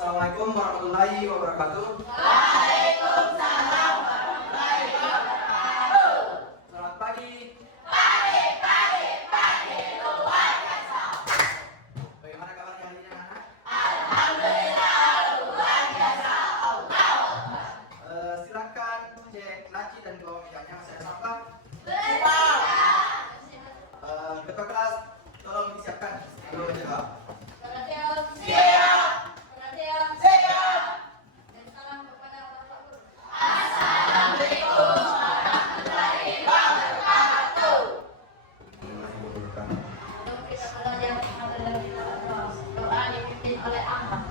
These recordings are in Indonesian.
Assalamualaikum warahmatullahi wabarakatuh. Waalaikumsalam warahmatullahi wabarakatuh. Selamat pagi. Pagi luar biasa. Bagaimana kabarnya hari ini anak-anak? Alhamdulillah luar biasa. Allah. Silakan cek laci dan bawah mejanya. Saya sapa. Ketua kelas, tolong disiapkan. Ayo jawab. Siap. Siap. Dan salam kepada Bapak Guru. Assalamualaikum warahmatullahi wabarakatuh. Kita belajar doa dipimpin oleh Ahmad.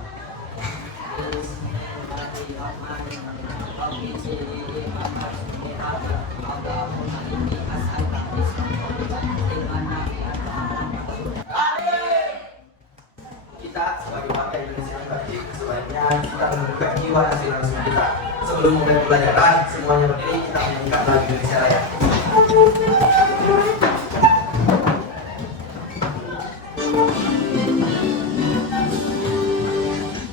Kita sebagai warga Indonesia yang baik, sebaiknya kita membuka jiwa nasionalisme kita. Sebelum mulai pelajaran, semuanya berdiri, kita menyanyikan lagu Indonesia Raya.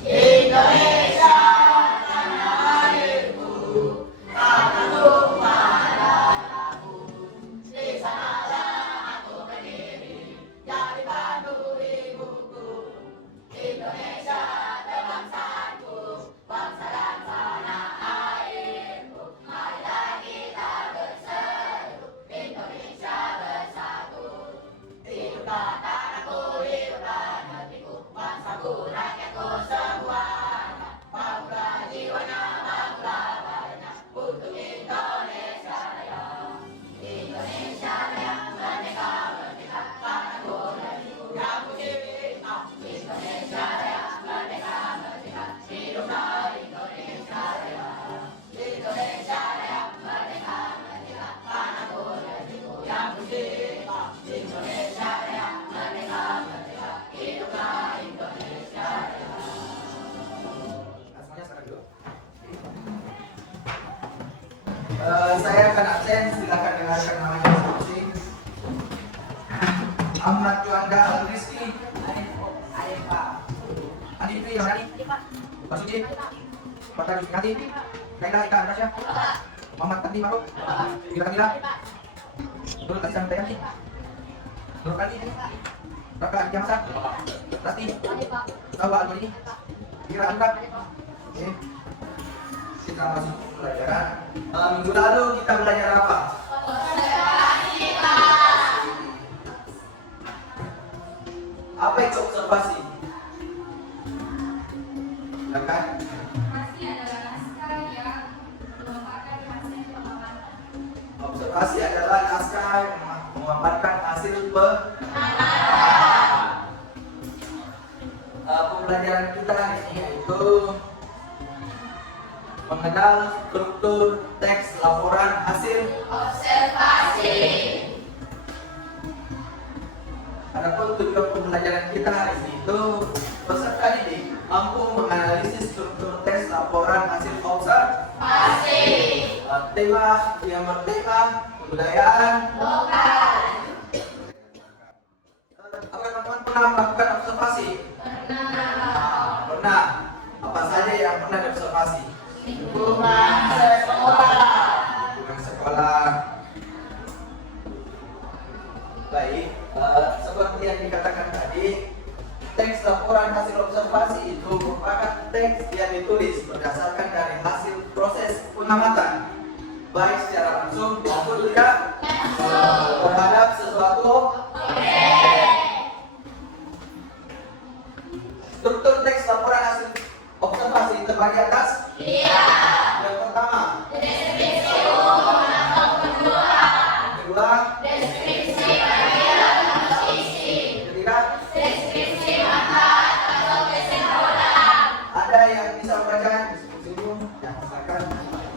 Indonesia tanah airku, tanah tumpah di sanalah aku berdiri, jadi pandu ibuku. Indonesia bangsaku, bangsa dan tanah airku. Marilah kita berseru, Indonesia bersatu. Hiduplah tanahku, hiduplah negeriku, bangsaku, rakyatku semuanya. Bangunlah jiwanya, bangunlah badannya, untuk Indonesia Raya. Indonesia Raya, merdeka, merdeka, tanahku, negeriku yang ku cinta. Indonesia Raya, merdeka, merdeka, hiduplah Indonesia Raya. Indonesia Raya, merdeka, merdeka, tanahku, negeriku yang ku cinta. Indonesia Raya, merdeka, merdeka, hiduplah Indonesia Raya. Semuanya sekarang dulu. Saya akan absen, silakan dengarkan namanya instruksi. Ahmad Juanda Al-Rizki. Ayo Pak. Andi Fitri Yohani. Basuki. Pak Yusminati. Laila Ika Anasya. Muhammad Tandi Maruf. Ira Kamila. Nurul Kasisan Dayanti. Nur Kali. Raka Jamasa. Rati. Sawa Al-Malini. Ira Andra. Oke. Kita masuk pelajaran. Minggu lalu kita belajar apa? Apa itu observasi? Silakan. Observasi adalah naskah yang memaparkan hasil pengamatan. Pembelajaran kita hari ini yaitu mengenal struktur teks laporan hasil Observasi. Adapun tujuan pembelajaran kita hari ini itu peserta didik mampu menganalisis struktur teks laporan hasil observasi. Tema yang bertema kebudayaan Lokal. Apakah teman-teman pernah melakukan observasi? Pernah. Apa saja yang pernah diobservasi? Lingkungan sekolah. Lingkungan sekolah. Baik, seperti yang dikatakan tadi, teks laporan hasil observasi itu merupakan teks yang ditulis berdasarkan dari hasil proses pengamatan, baik secara langsung maupun tidak terhadap sesuatu. Struktur teks laporan hasil observasi terbagi atas. Yang pertama, Deskripsi umum atau penuturan. kedua, Deskripsi bagian atau isi. ketiga. Deskripsi manfaat atau kesimpulan. Ada yang bisa membacakan diskusi umum? Ya, silakan.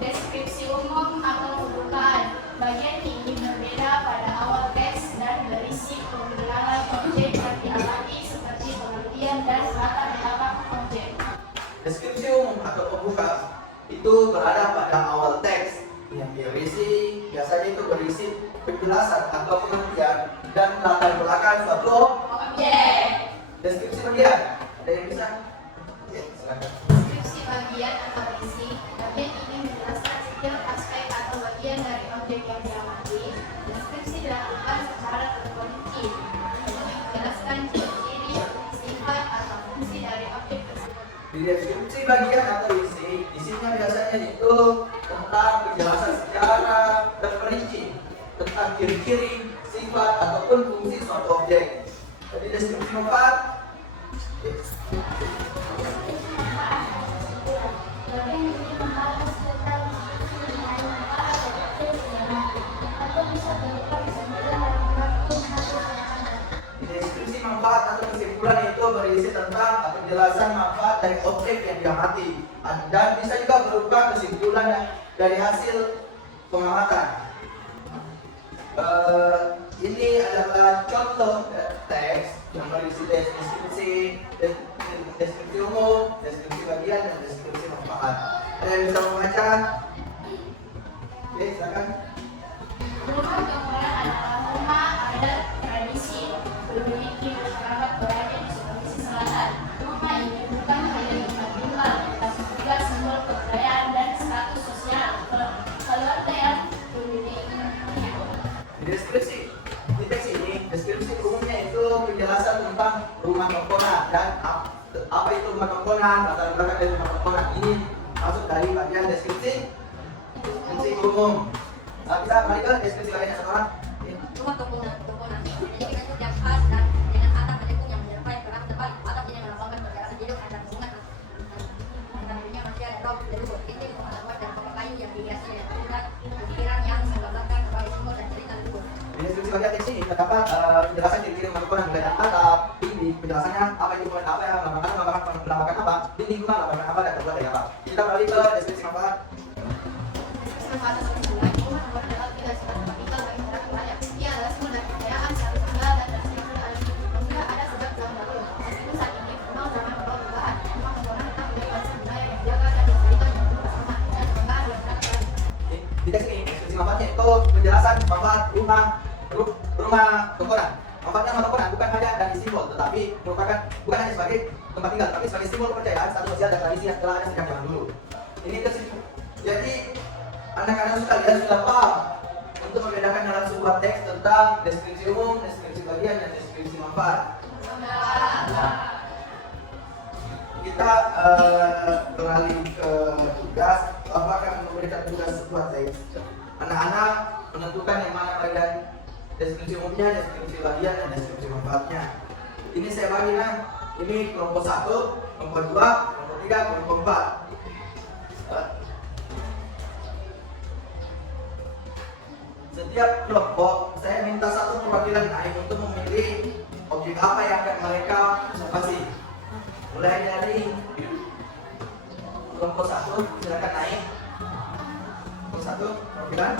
Deskripsi umum atau pembukaan. Bagian ini berbeda pada awal teks dan berisi pengenalan objek yang dialami seperti pengertian dan latar belakang objek. Deskripsi umum atau pembuka itu berada pada awal teks yang berisi biasanya itu berisi penjelasan atau pengertian dan latar belakang suatu Objek. deskripsi bagian. Ada yang bisa? Oke, silakan. Deskripsi bagian atau isi. Bagian ini menjelaskan setiap aspek atau bagian dari objek yang diamati. Deskripsi dilakukan secara terperinci untuk menjelaskan ciri-ciri, sifat, atau fungsi dari objek tersebut. Di deskripsi bagian atau isi, isinya biasanya itu tentang penjelasan secara terperinci tentang ciri-ciri, sifat, ataupun fungsi suatu objek. Jadi deskripsi 4. Bagian ini membahas tentang manfaat atau objek yang diamati, atau bisa berupa kesimpulan dari waktu hasil pengamatan. Di deskripsi manfaat atau kesimpulan itu berisi tentang penjelasan manfaat dari objek yang diamati dan bisa juga berupa kesimpulan dari hasil pengamatan. Ini adalah contoh teks yang berisi deskripsi umum, deskripsi bagian, dan deskripsi manfaat. Ada yang bisa membaca? Oke, silakan. Rumah gangguan adalah rumah adat tradisi memiliki masyarakat berada di Sulawesi Selatan. Rumah ini bukan hanya tempat tinggal, tetapi juga simbol kebudayaan dan status sosial keluarga yang memiliki. Di teks ini, deskripsi umumnya itu penjelasan tentang rumah tongkonan dan apa itu rumah tongkonan, latar belakang dari rumah tongkonan ini masuk dari bagian deskripsi umum. Nah, kita kembali ke deskripsi bagian sekarang. Rumah tongkonan dijadikan setiap khas dan dengan atap pendekung yang menyerupai perang tebal. Atap ini melambangkan perjalanan hidup antar hubungan antara dunia manusia dan roh leluhur. Dinding rumah terbuat dari pokok kayu yang dihiasi dengan tulisan pikiran yang menggambarkan berbagai simbol dan cerita leluhur. Di deskripsi bagian teks ini terdapat penjelasan ciri-ciri rumah tongkonan mulai dari atap, di penjelasannya apa itu apa yang melambangkan apa, dinding rumah melambangkan apa dan terbuat dari apa. Kita kembali ke deskripsi manfaat. Manfaat atau kesimpulan, rumah terbuat adalah tidak sebagai tempat tinggal bagi masyarakat rakyat. Ia adalah sumber dari kekayaan, selalu tinggal dan tersimpul alam hidup. Juga ada sejak zaman dahulu. Meskipun saat ini memang zaman membawa perubahan, rumah tongkonan tetap menjadi warisan budaya yang dijaga dan dilestarikan yang bersama dan kebanggaan di masyarakat rakyat. Di teks ini, deskripsi manfaatnya itu penjelasan manfaat rumah tongkonan. Manfaatnya rumah tongkonan bukan hanya dari simbol, tetapi merupakan bukan hanya sebagai tempat tinggal, tapi sebagai simbol kepercayaan, status sosial dan tradisi yang telah ada sejak zaman dulu. Ini kesimpulan. Jadi anak-anak sekalian sudah paham untuk membedakan dalam sebuah teks tentang deskripsi umum, deskripsi bagian, dan deskripsi manfaat. Nah, kita beralih ke tugas. Bapak akan memberikan tugas sebuah teks. Anak-anak menentukan yang mana bagian deskripsi umumnya, deskripsi bagian, dan deskripsi manfaatnya. Ini saya bagi kan. Ini kelompok 1, kelompok 2, kelompok 3, kelompok 4. Setiap kelompok saya minta satu perwakilan naik untuk memilih objek apa yang akan mereka observasi. Mulai dari kelompok 1, silakan naik. Kelompok 1, perwakilan.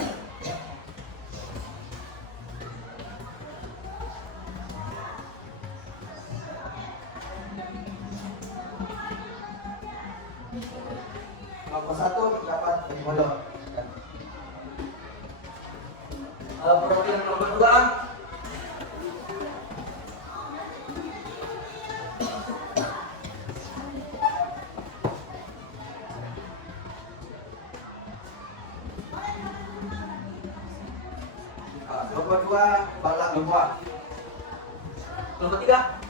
Kelompok 1 dapat bagi modal. Perwakilan kelompok 2. Kelompok 2 balak kelompok. Kelompok 3.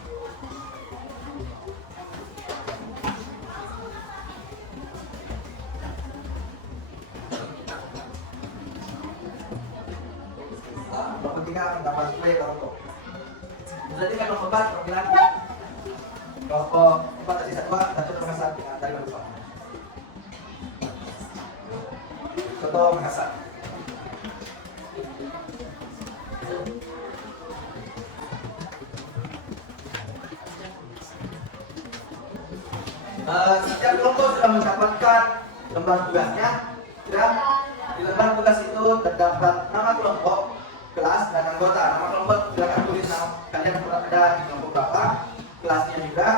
Kelompok 3 mendapat supaya kelompok. Berarti kan kelompok 4 perwakilan. Kelompok 4 tersisa 2, satu Makassar dari Balikpapan. Contoh Makassar. Setiap kelompok sudah mendapatkan lembar tugasnya. Dan di lembar tugas itu terdapat nama kelompok, kelas, dan anggota. Nama kelompok silakan tulis nama kalian ada di kelompok berapa, kelasnya juga,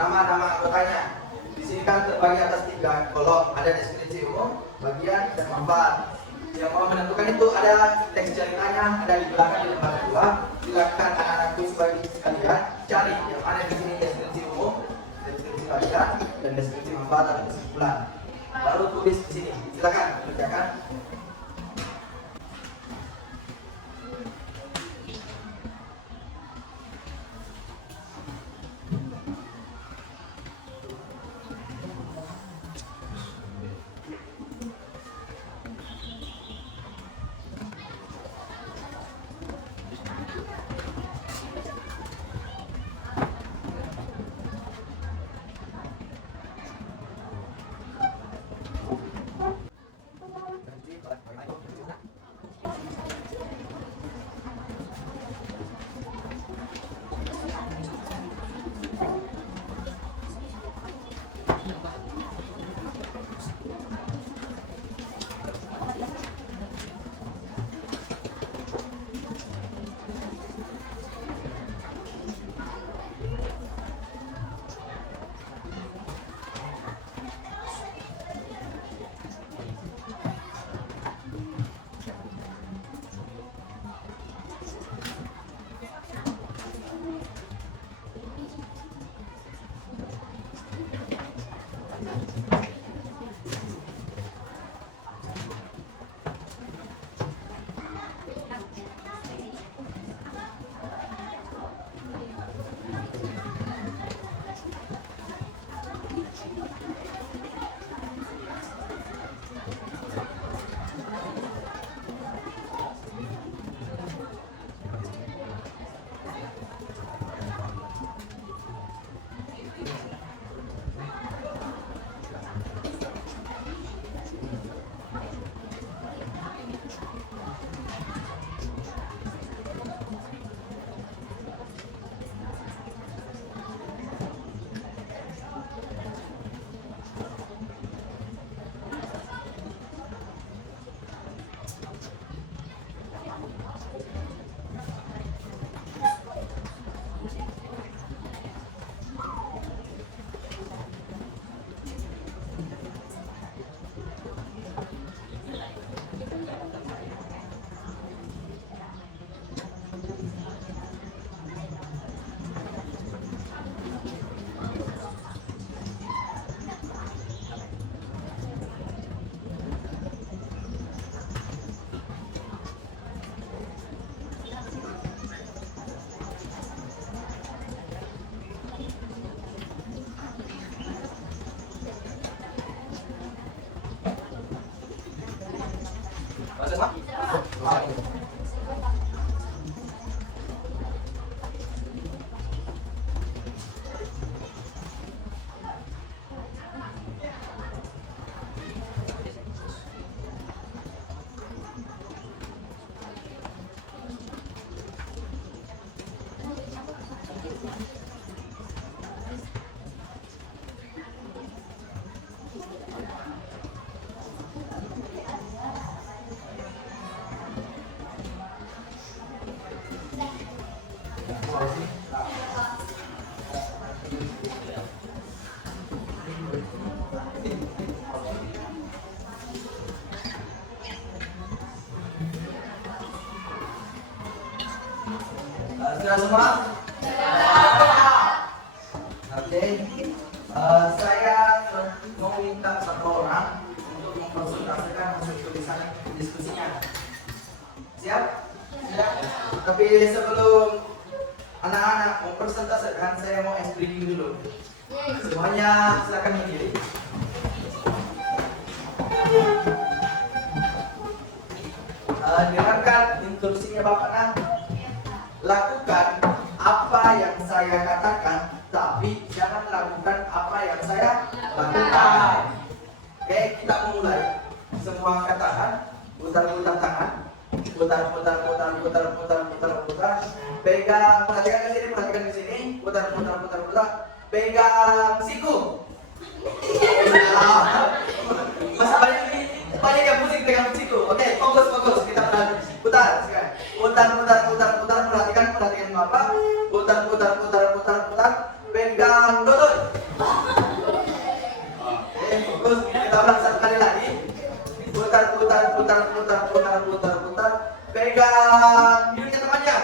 nama-nama anggotanya. Di sini kan terbagi atas 3 kolom, ada deskripsi umum, bagian, dan manfaat. Yang mau menentukan itu ada teks ceritanya, ada di belakang di lembar 2. Silakan anak-anakku sebagai sekalian cari yang ada di sini deskripsi umum, deskripsi bagian dan deskripsi manfaat dan kesimpulan. Baru tulis di sini. Silakan kerjakan. Sudah semua? Oke. Saya mau minta satu orang untuk mempresentasikan hasil tulisan diskusinya. Siap? Siap. Tapi sebelum anak-anak mempresentasikan, saya mau ice breaking dulu. Semuanya silakan berdiri. Dengarkan instruksinya Bapak Nah. Lakukan apa yang saya katakan, tapi jangan lakukan apa yang saya lakukan. Oke, kita mulai. Semua katakan, putar-putar tangan, putar. Pegang, perhatikan di sini, putar. Pegang siku. Masih banyak yang pusing pegang siku. Oke, fokus. Kita putar sekarang. Putar. Perhatikan Bapak. Putar. Pegang lutut. Oke, fokus. Kita ulang satu kali lagi. Putar. Pegang hidungnya temannya.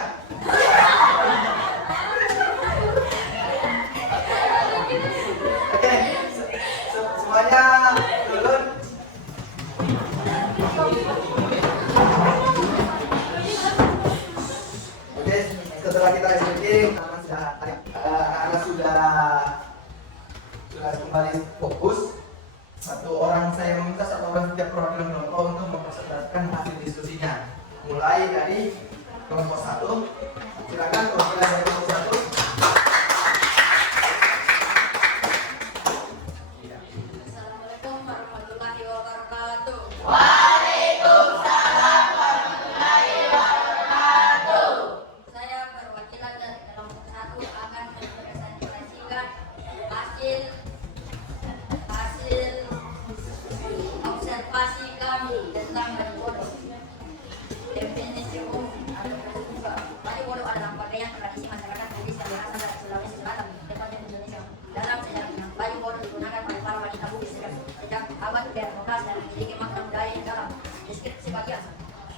Oke, sudah kembali fokus. Satu orang saya meminta satu orang setiap perwakilan kelompok untuk mempresentasikan hasil diskusinya. Mulai dari kelompok 1. Silakan perwakilan dari kelompok 1. Assalamualaikum warahmatullahi wabarakatuh. Waalaikumsalam warahmatullahi wabarakatuh. Saya perwakilan dari kelompok 1 akan mempresentasikan hasil observasi kami tentang baju bodoh. Definisi umum atau terbuka. Baju bodoh adalah pakaian tradisi masyarakat Bugis yang berasal dari Sulawesi Selatan, tepatnya di Indonesia. Dalam sejarahnya, baju bodoh digunakan oleh para wanita Bugis sejak abad ke-12 dan memiliki makna budaya yang dalam. Deskripsi bagian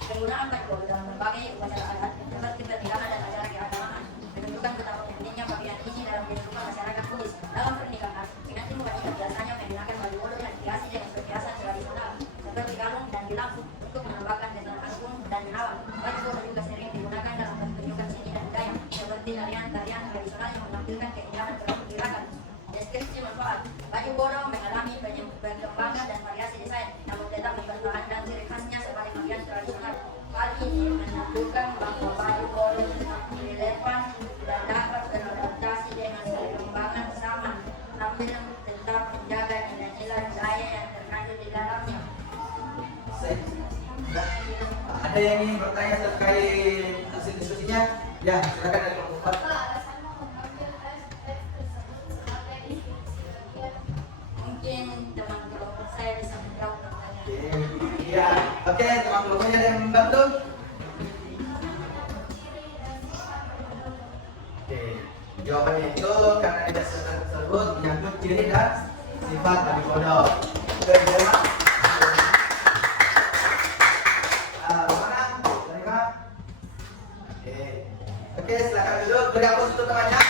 penggunaan baju bodoh dalam berbagai upacara adat seperti pernikahan dan acara keagamaan menunjukkan betapa pentingnya pakaian ini dalam kehidupan masyarakat Bugis. Dalam pernikahan, pengantin wanita biasanya menggunakan baju bodoh yang dihiasi dengan perhiasan tradisional seperti kalung dan gelang untuk menambahkan kesan agung dan menawan. Baju bodoh juga sering digunakan dalam pertunjukan seni dan budaya seperti tarian-tarian tradisional yang menampilkan keindahan pergerakan. Deskripsi manfaat baju bodoh mengalami perkembangan dan variasi desain, namun tetap mempertahankan ciri khasnya sebagai pakaian tradisional. Hal ini menunjukkan bahwa baju bodoh tetap relevan dan dapat beradaptasi dengan perkembangan zaman sambil tetap menjaga nilai-nilai budaya yang terkandung di dalamnya. Ada yang ingin bertanya terkait hasil diskusinya? Ya, silakan dari kelompok 4. Mungkin teman kelompok saya bisa menjawab pertanyaan. Iya, oke, teman kelompoknya ada yang membantu? Oke, jawabannya itu karena tidak tersebut menyangkut ciri dan sifat baju bodoh. Oke, terima. Mana? Terima. Oke, silakan duduk. Beri aplaus untuk temannya.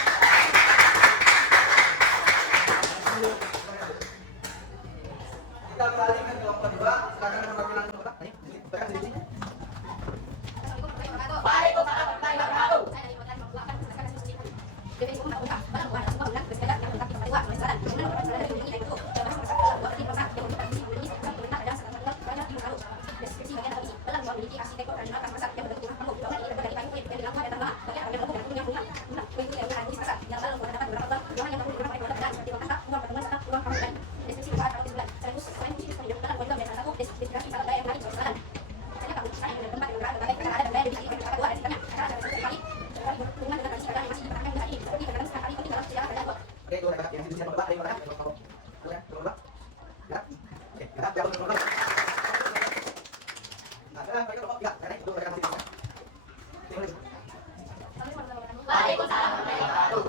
Kita beralih ke kelompok 2. Silakan perwakilan kelompok 2. Silakan di sini. Waalaikumsalam warahmatullahi wabarakatuh. Oke, itu ada yang di sini kelompok 2. Ada yang bertanya? Kelompok 2. Ya, kelompok 2. Ya. Oke, kita jawab kelompok 2. Nah, sekarang bagi kelompok 3. Karena itu mereka masih bisa. Waalaikumsalam warahmatullahi wabarakatuh.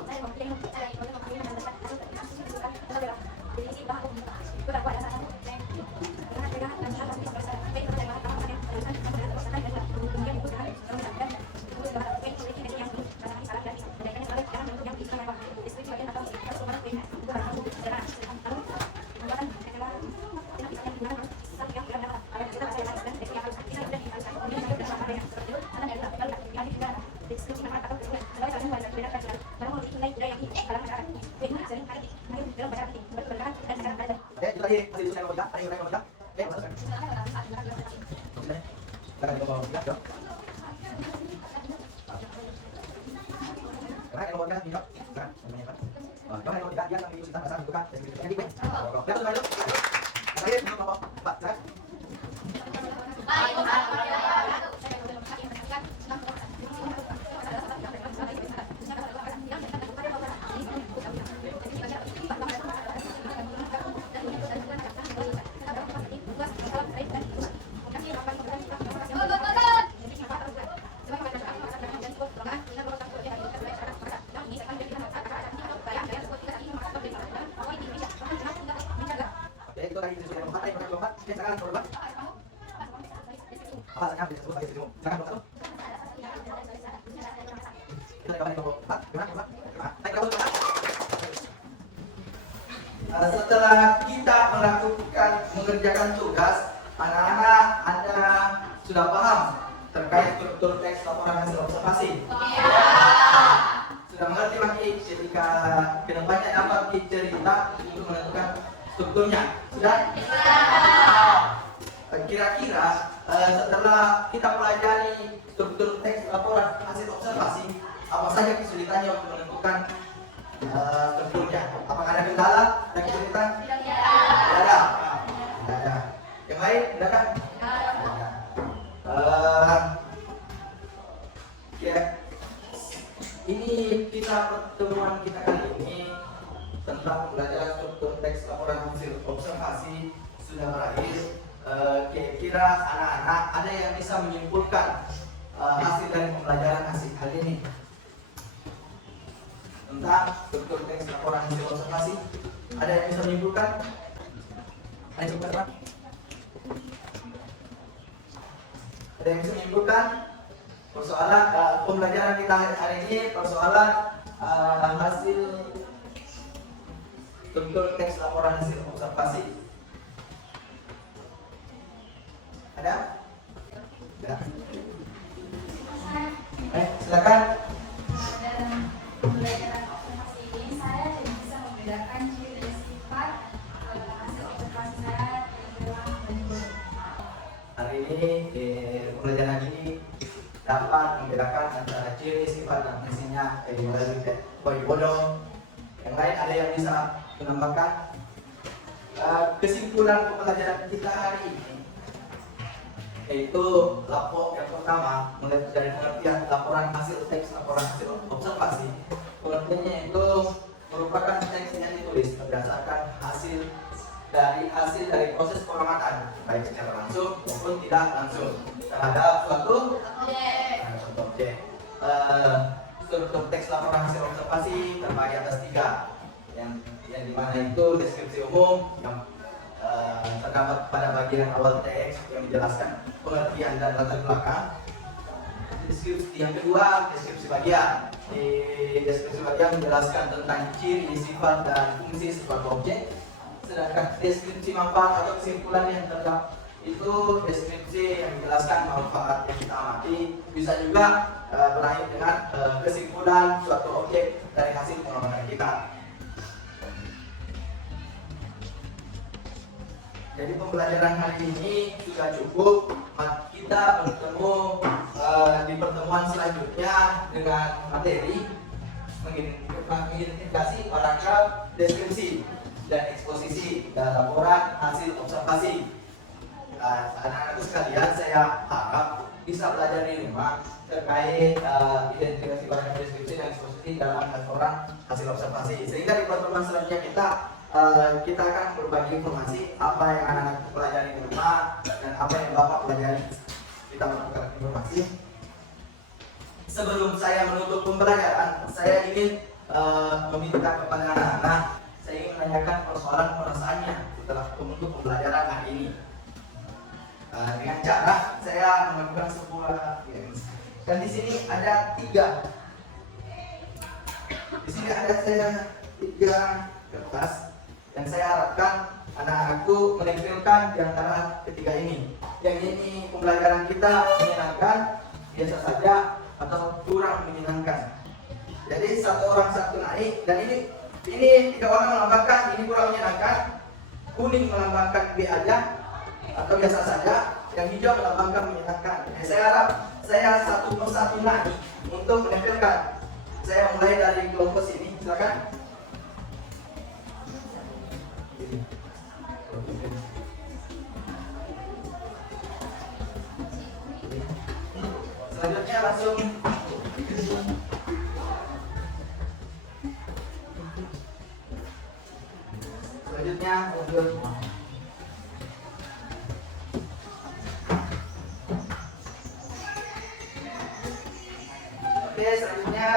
Oke, itu tadi masih diskusi kelompok 3. Ada yang bertanya kelompok 3? Oke, masuk. Silakan di kelompok 3, jawab. Karena kelompok 3 jawab. Silakan, namanya apa? Karena kelompok 3 dia akan mengikuti tentang masalah bukan dan jadi baik. Oke, itu dulu. Terakhir kelompok 4, silakan. Waalaikumsalam warahmatullahi wabarakatuh. Oke, itu tadi diskusi kelompok 4. Ada yang bertanya kelompok 4? Oke, silakan kelompok 4. Apa alasannya bisa disebut bagi dirimu? Silakan kelompok 1. Kita jawaban kelompok 4. Gimana kelompok 4? Baik, kelompok 4. Setelah kita mengerjakan tugas, anak-anak Anda sudah paham terkait struktur teks laporan hasil observasi? Sudah mengerti Maki ketika kedepannya dapat cerita untuk menentukan strukturnya? Sudah? Kira-kira setelah kita pelajari struktur teks laporan hasil observasi, apa saja kesulitannya untuk menentukan strukturnya? Apakah ada kendala dan kesulitan? Tidak ada. Tidak ada. Yang lain? Tidak ada? Ya, ini pertemuan kita kali ini tentang pembelajaran struktur teks laporan hasil observasi sudah berakhir. Kira-kira anak-anak ada yang bisa menyimpulkan hasil dari pembelajaran hasil kali ini tentang struktur teks laporan hasil observasi? Ada yang bisa menyimpulkan? Ayo coba Pak. Ada yang bisa menyimpulkan? Persoalan pembelajaran kita hari ini persoalan hasil struktur teks laporan hasil observasi. Ada? Ya. Silakan. Dalam pembelajaran observasi ini saya tidak bisa membedakan ciri dan sifat hasil observasi saya dalam bentuk. Hari ini pembelajaran ini dapat membedakan antara ciri, sifat, dan fungsinya melalui koi bodong. Yang lain ada yang bisa menambahkan? Kesimpulan pembelajaran kita hari ini yaitu lapor yang pertama mulai dari pengertian laporan hasil teks laporan hasil observasi. Pengertiannya itu merupakan teks yang ditulis berdasarkan hasil dari proses pengamatan baik secara langsung maupun tidak langsung terhadap suatu objek. Struktur teks laporan hasil observasi terbagi atas 3 yang dimana itu deskripsi umum yang terdapat pada bagian awal teks yang menjelaskan pengertian dan latar belakang. Deskripsi yang kedua, deskripsi bagian. Di deskripsi bagian menjelaskan tentang ciri, sifat, dan fungsi suatu objek. Sedangkan deskripsi manfaat atau kesimpulan yang terdapat itu deskripsi yang menjelaskan manfaat yang kita amati. Bisa juga berakhir dengan kesimpulan suatu objek dari hasil pengamatan kita. Jadi pembelajaran hari ini sudah cukup. Kita bertemu di pertemuan selanjutnya dengan materi mengidentifikasi paragraf deskripsi dan eksposisi dan laporan hasil observasi. Anak-anak sekalian, saya harap bisa belajar di rumah terkait identifikasi paragraf deskripsi dan eksposisi dalam laporan hasil observasi. Sehingga di pertemuan selanjutnya kita akan berbagi informasi apa yang anak-anak pelajari di rumah dan apa yang Bapak pelajari. Kita bertukar informasi. Sebelum saya menutup pembelajaran, saya ingin meminta kepada anak-anak, saya ingin menanyakan persoalan perasaannya setelah menutup pembelajaran hari ini. Dengan cara saya melakukan sebuah dan di sini ada 3. Di sini ada saya 3 kertas. Dan saya harapkan anak-anakku menempelkan di antara ketiga ini. Yang ini pembelajaran kita menyenangkan, biasa saja, atau kurang menyenangkan. Jadi satu orang satu naik, dan ini 3 orang melambangkan, ini kurang menyenangkan. Kuning melambangkan B aja, atau biasa saja. Yang hijau melambangkan menyenangkan. Saya harap saya satu persatu naik untuk menempelkan. Saya mulai dari kelompok sini, silakan. Selanjutnya langsung lanjut. Oke, selanjutnya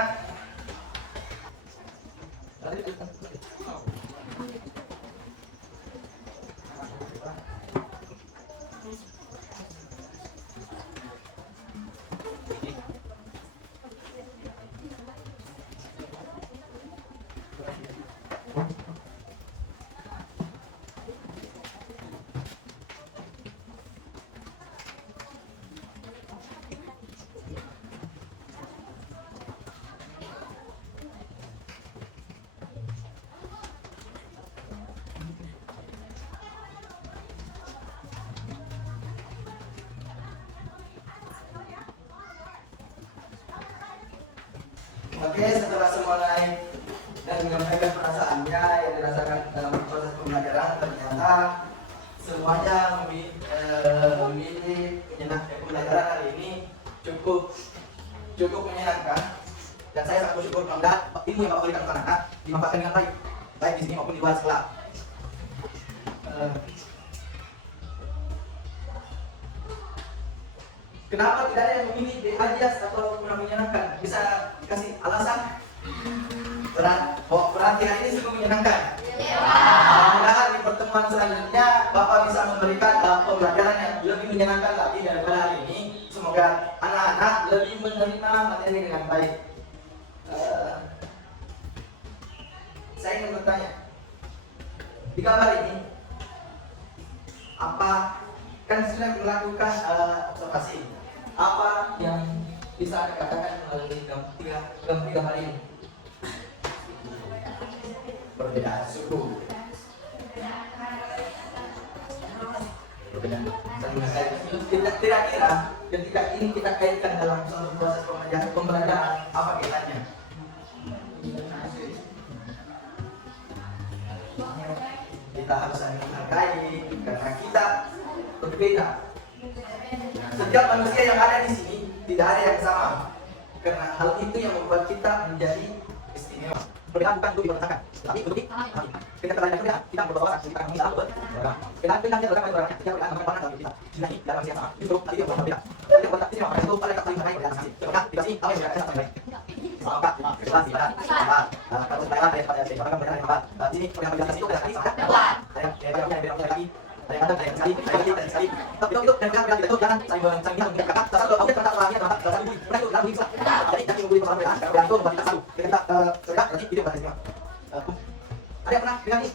Oke, setelah selesai dan menyampaikan perasaannya yang dirasakan dalam proses pembelajaran, ternyata semuanya memilih menyenangkan. Pembelajaran hari ini cukup menyenangkan, dan saya sangat bersyukur mudah ilmu yang Bapak berikan kepada anak dimanfaatkan dengan baik, baik di sini maupun di luar sekolah. Kenapa tidak ada yang memilih D alias atau kurang menyenangkan? Bisa dikasih alasan? Berarti hari ini sungguh menyenangkan. Mudah-mudahan di pertemuan selanjutnya Bapak bisa memberikan pembelajaran yang lebih menyenangkan lagi daripada hari ini. Semoga anak-anak lebih menerima materi dengan baik. Saya ingin bertanya, di gambar ini apa kan sudah melakukan observasi? Apa yang bisa Anda katakan melalui tiga hal ini? Perbedaan suku, perbedaan kira-kira ketika ini kita kaitkan dalam suatu proses pembelajaran, apa kaitannya? Kita harus saling menghargai karena kita berbeda. Setiap manusia yang ada di sini tidak ada yang sama, karena hal itu yang membuat kita menjadi istimewa. Perbedaan bukan untuk dipertahankan, tapi untuk dipahami. Ketika terjadi perbedaan, kita berubah wawasan, kita mengira betul. Perbedaan kita adalah orang kita berbeda dengan dalam kita. Ini dalam manusia sama. Itu tadi yang berbeda. Jadi yang berarti itu pada kata yang baik dan asli. Karena tidak sih apa yang kita sampaikan. Sahabat, kelas ibadah, sahabat. Kalau saya daripada saya akan berbicara dengan Bapak. Di sini penjelasan itu dari sahabat. Saya yang lagi. Saya kata saya sekali, tapi itu dan kita itu jangan saling kata satu objek kata lainnya kata satu ibu itu dalam bisa. Jadi jangan membeli perbedaan karena itu membuat kita satu. Kita sudah berarti itu bahasa Indonesia. Ada yang pernah dengar ini?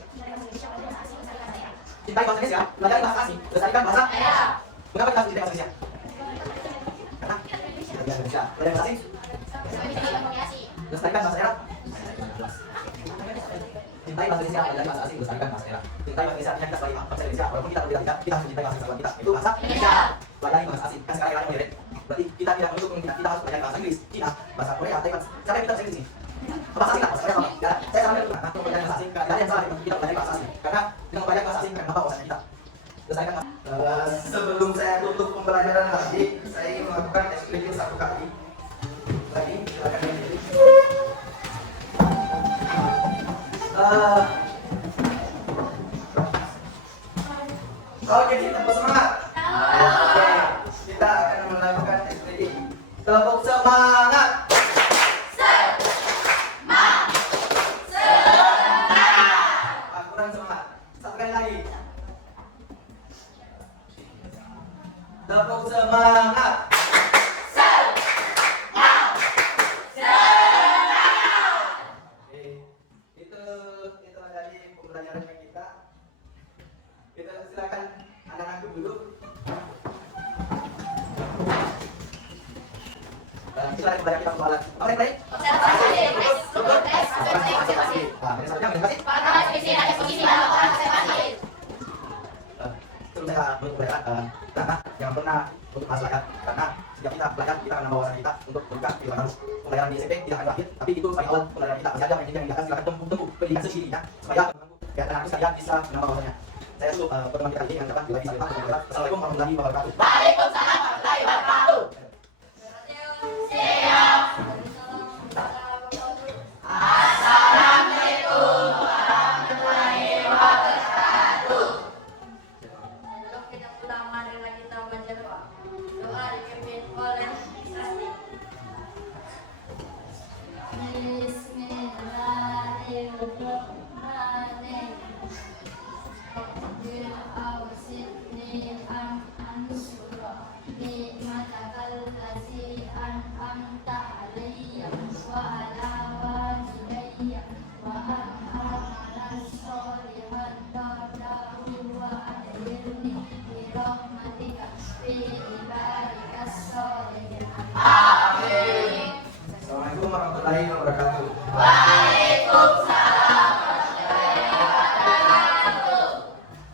Cintai bahasa Indonesia, belajar bahasa asing, lestarikan bahasa. Mengapa kita harus cintai bahasa Indonesia? Karena kita belajar Indonesia, belajar bahasa asing. Lestarikan bahasa daerah. Cintai bahasa Indonesia, belajar bahasa asing, lestarikan bahasa daerah. Cintai bahasa Indonesia, kita sebagai bangsa Indonesia, walaupun kita berbeda, kita harus mencintai bahasa kesatuan kita. Itu bahasa Indonesia. Belajar bahasa asing, kan sekarang yang modern. Berarti kita tidak mendukung kita harus belajar bahasa Inggris, Cina, bahasa Korea, Taiwan. Siapa yang kita bahasa Inggris ini? Bahasa asing lah, bahasa Korea. Ya, saya sama dengan untuk belajar bahasa asing. Tidak ada yang salah dengan kita belajar bahasa asing. Karena dengan belajar bahasa asing kenapa bahasa kita? Lestarikan. Sebelum saya tutup pembelajaran lagi, saya ingin melakukan eksplisit satu kali. Lagi, silakan dipilih. Oke, kita bersemangat. Oke, kita akan melakukan ekspresi. Tepuk semangat. Kurang semangat. Satu kali lagi. Tepuk semangat. Itulah dari pembelajaran kita. Kita silakan anak-anak dulu. Silakan kepada kita kembali. Oke, baik. Terus saya berbicara yang pernah untuk masyarakat, karena setiap kita belajar kita akan menambah wawasan kita untuk membuka kehidupan baru. Pembelajaran di SMP tidak akan berakhir, tapi itu sebagai awal pembelajaran kita. Masih ada yang akan silakan tempuh pendidikan sendirinya supaya anak-anak sekalian bisa menambah wawasannya. Saya tutup pertemuan kita ini dengan kata bila bisa kita. Assalamualaikum warahmatullahi wabarakatuh. Waalaikumsalam warahmatullahi wabarakatuh. Siap. Assalamualaikum warahmatullahi wabarakatuh. Sebelum kita pulang, marilah kita baca doa. Doa dipimpin oleh Sasti. Bismillahirrahmanirrahim. Qaddir awsidni an ansura nikmatakal lazi an'amta alayya wa ala walidayya wa an a'mala sholihan tardahu wa adkhilni bi rahmatika fi ibadikas sholihin. Amin. Assalamualaikum warahmatullahi wabarakatuh.